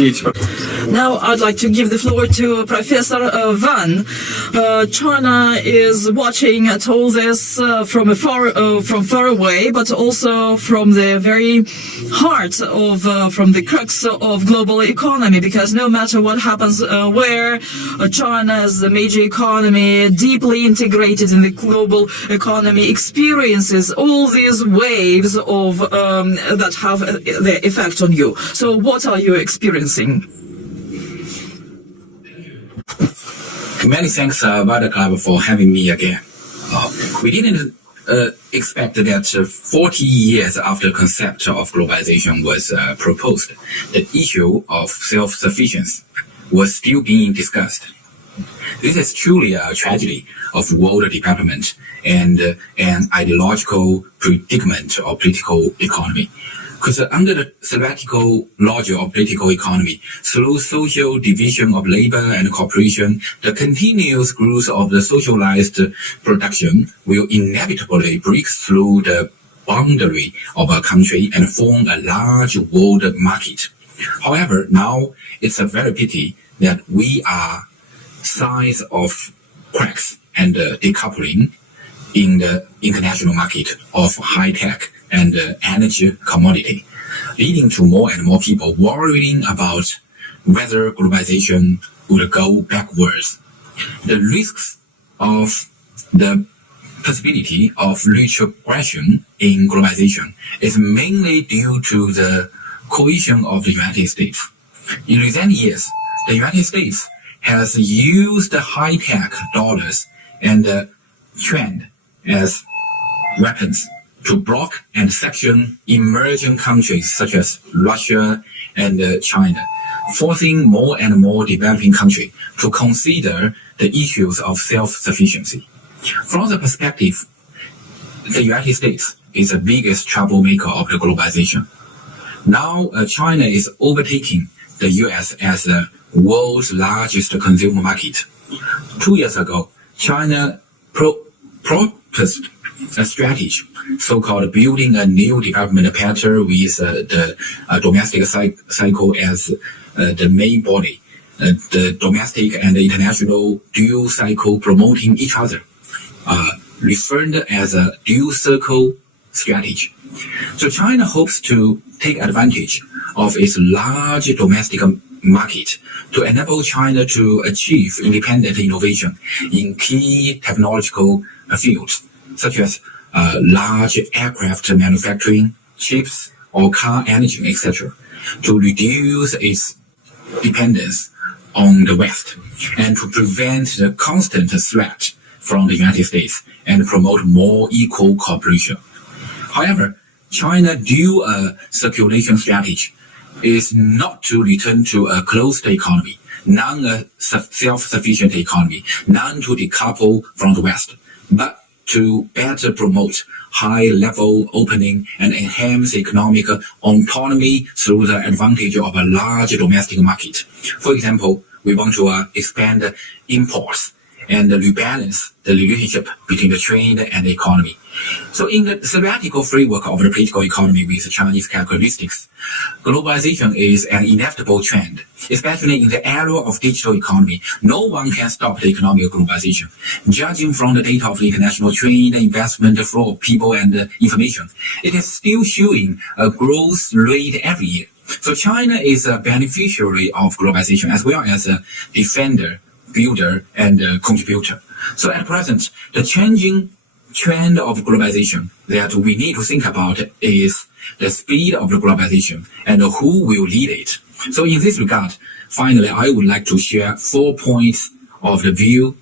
Now I'd like to give the floor to Professor Wang. China is watching at all this from far away, but also from the very heart of, from the crux of global economy, because no matter what happens where, China as the major economy, deeply integrated in the global economy, experiences all these waves of that have their effect on you. So what are you experiencing? Many thanks, Vada Club, for having me again. We didn't expect that 40 years after the concept of globalization was proposed, the issue of self-sufficiency was still being discussed. This is truly a tragedy of world development and an ideological predicament of political economy. Because under the theoretical logic of political economy, through social division of labor and cooperation, the continuous growth of the socialized production will inevitably break through the boundary of a country and form a large world market. However, now it's a very pity that we are signs of cracks and decoupling in the international market of high-tech and energy commodity, leading to more and more people worrying about whether globalization would go backwards. The risks of the possibility of retrogression in globalization is mainly due to the cohesion of the United States. In recent years, the United States has used high-tech dollars and trend as weapons to block and sanction emerging countries such as Russia and China, forcing more and more developing countries to consider the issues of self-sufficiency. From the perspective, the United States is the biggest troublemaker of the globalization. Now, China is overtaking the US as the world's largest consumer market. 2 years ago, China proposed a strategy, so-called building a new development pattern with the domestic cycle as the main body, the domestic and the international dual cycle promoting each other, referred as a dual circle strategy. So China hopes to take advantage of its large domestic market to enable China to achieve independent innovation in key technological fields, such as large aircraft manufacturing, chips, or car engine, etc., to reduce its dependence on the West and to prevent the constant threat from the United States and promote more equal cooperation. However, China's dual circulation strategy is not to return to a closed economy, non-self-sufficient economy, not to decouple from the West, but to better promote high-level opening and enhance economic autonomy through the advantage of a large domestic market. For example, we want to expand imports and rebalance the relationship between the trade and the economy. So in the theoretical framework of the political economy with Chinese characteristics, globalization is an inevitable trend, especially in the era of digital economy. No one can stop the economic globalization. Judging from the data of the international trade, investment, flow of people and information, it is still showing a growth rate every year. So China is a beneficiary of globalization as well as a defender, builder, and contributor. So at present, the changing trend of globalization that we need to think about is the speed of the globalization and who will lead it. So in this regard, finally, I would like to share 4 points of the view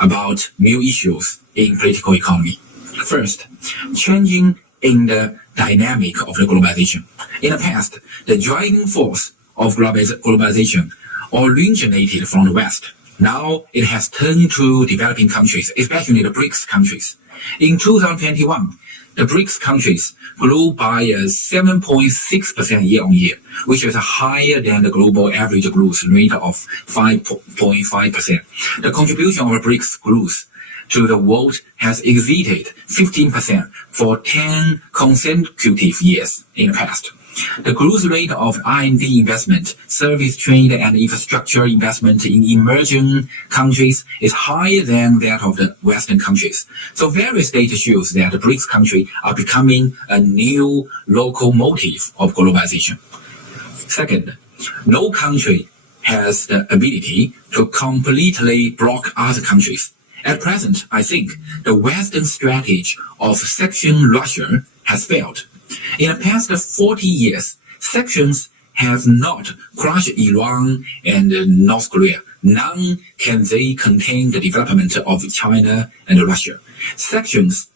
about new issues in political economy. First, changing in the dynamic of the globalization. In the past, the driving force of globalization originated from the West. Now it has turned to developing countries, especially the BRICS countries. In 2021, the BRICS countries grew by 7.6% year-on-year, which is higher than the global average growth rate of 5.5%. The contribution of BRICS growth to the world has exceeded 15% for 10 consecutive years in the past. The growth rate of R&D investment, service trade, and infrastructure investment in emerging countries is higher than that of the Western countries. So various data shows that the BRICS countries are becoming a new locomotive of globalization. Second, no country has the ability to completely block other countries. At present, I think the Western strategy of section Russia has failed. In the past 40 years, sections have not crushed Iran and North Korea. None can they contain the development of China and Russia. Sections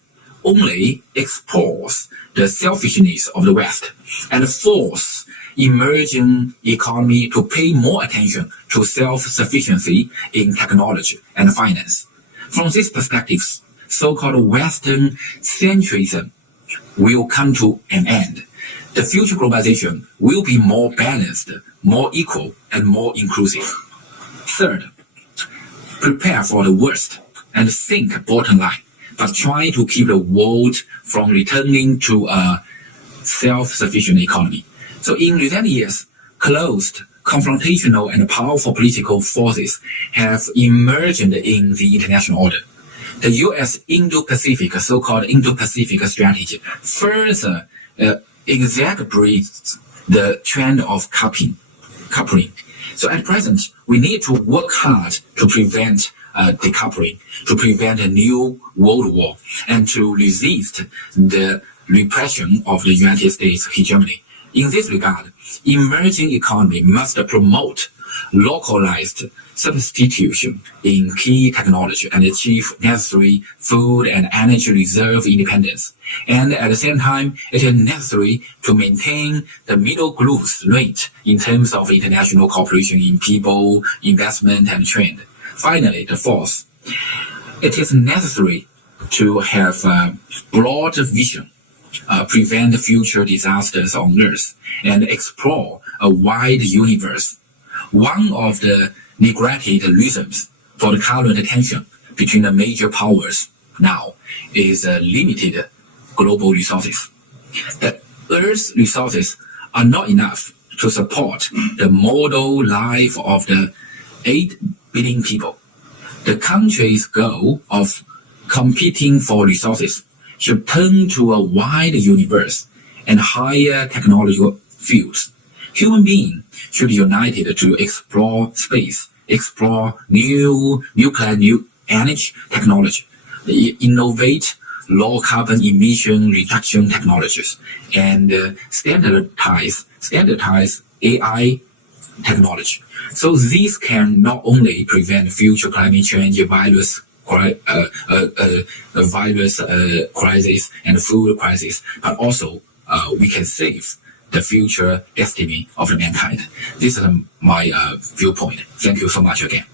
only expose the selfishness of the West and force emerging economy to pay more attention to self-sufficiency in technology and finance. From this perspective, so-called Western centrism will come to an end. The future globalization will be more balanced, more equal, and more inclusive. Third, prepare for the worst and think bottom line, but try to keep the world from returning to a self-sufficient economy. So in recent years, closed, confrontational, and powerful political forces have emerged in the international order. The U.S. Indo-Pacific, so-called Indo-Pacific strategy, further exacerbates the trend of coupling. So at present, we need to work hard to prevent decoupling, to prevent a new world war, and to resist the repression of the United States hegemony. In this regard, emerging economy must promote localized substitution in key technology and achieve necessary food and energy reserve independence. And at the same time, it is necessary to maintain the middle growth rate in terms of international cooperation in people, investment, and trade. Finally, the fourth, it is necessary to have a broad vision, prevent future disasters on Earth, and explore a wide universe. One of the neglected reasons for the current tension between the major powers now is limited global resources. The Earth's resources are not enough to support the model life of the 8 billion people. The country's goal of competing for resources should turn to a wide universe and higher technological fields. Human beings should be united to explore space, explore new nuclear, new energy technology, innovate low carbon emission reduction technologies, and standardize AI technology. So these can not only prevent future climate change, virus crisis and food crisis, but also we can save the future destiny of mankind. This is my viewpoint. Thank you so much again.